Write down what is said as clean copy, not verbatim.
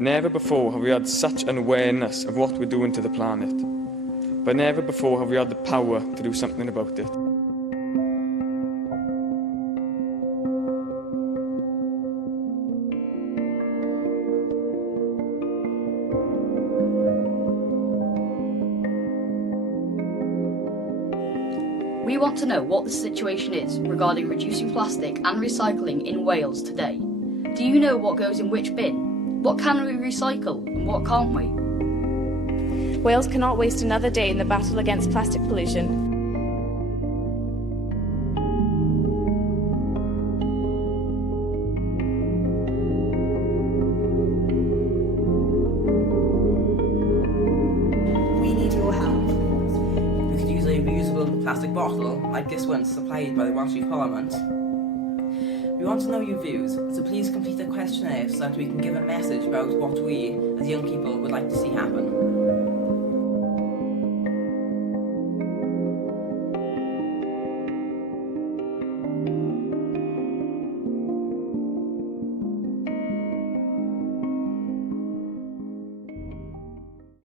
Never before have we had such an awareness of what we're doing to the planet. But never before have we had the power to do something about it. We want to know what the situation is regarding reducing plastic and recycling in Wales today. Do you know what goes in which bin? What can we recycle and what can't we? Wales cannot waste another day in the battle against plastic pollution. We need your help. We could use a reusable plastic bottle like this one supplied by the Welsh Youth Parliament. We want to know your views, so please complete a questionnaire so that we can give a message about what we, as young people, would like to see happen.